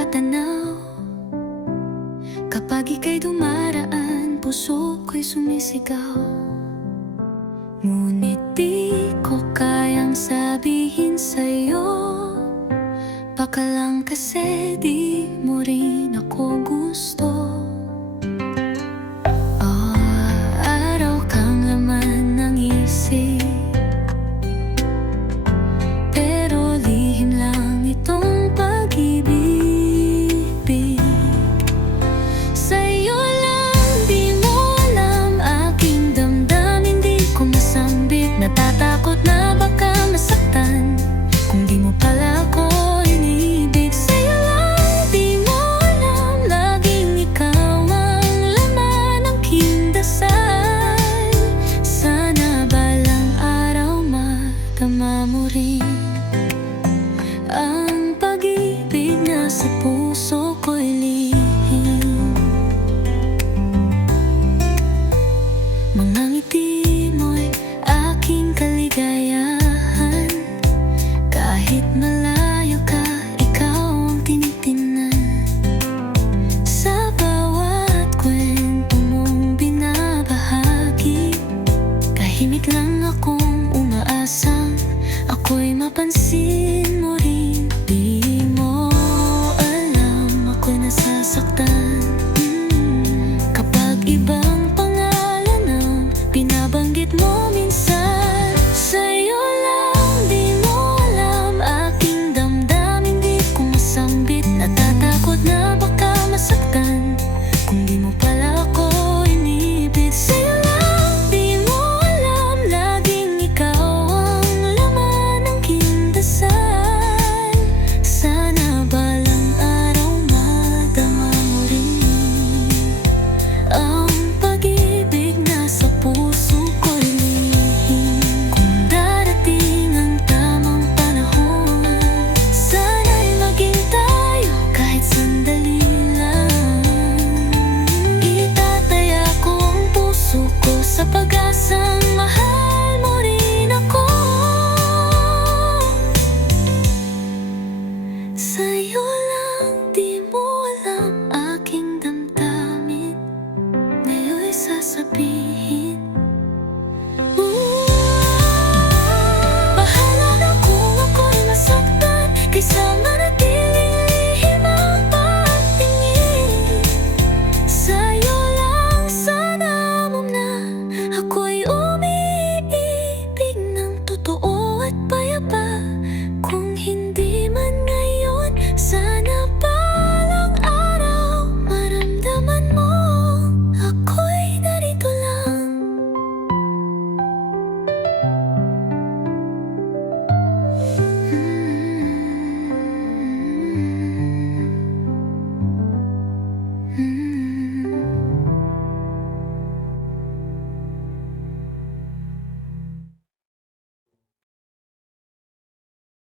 nakatanaw. Kapag ika'y dumaraan, puso ko'y sumisigaw. Ngunit di ko kayang sabihin sa'yo, baka lang kasi di mo rin ako gusto. Araw kang laman ng isip, pero lihim lang itong pag-ibig. Sa'yo lang, di mo alam aking damdamin, di ko masambit. Natatakot na baka masaktan kung di mo pala ako inibig. Sa'yo lang, di mo alam, laging ikaw ang laman ng aking dasal. Sana balang araw madama mo rin ang pag-ibig na sa puso ko'y lihim. Mga ngiti mo'y aking kaligayahan. Kahit malayo ka, ikaw ang tinitingnan. Sa bawat kwento mong binabahagi, tahimik lang akong umaasang ako'y mapansin mo rin. Di mo alam, ako'y nasasaktan